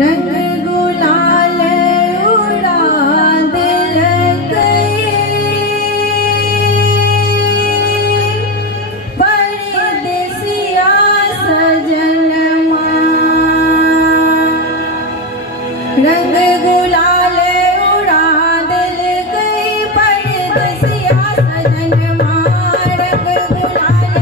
रंग गुलाल उड़ा दिल गई, परदेसिया सजनमा। रंग गुलाल उड़ा दिल गई, परदेसिया सजनमा। रंग गुलाल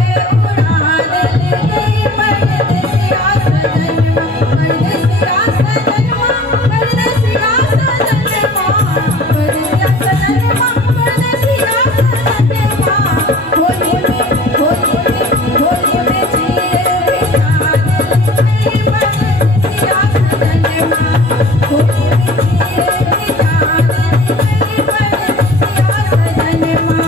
उड़ा दिल गई, परदेसिया सजनमा। परदेसिया सजनमा, परदेसिया सजनमा, परदेसिया सजनमा, परदेसिया सजनमा। होली में चीर बिछा दिल गई, परदेसिया सजनमा। होली में चीर बिछा दिल गई, परदेसिया सजनमा।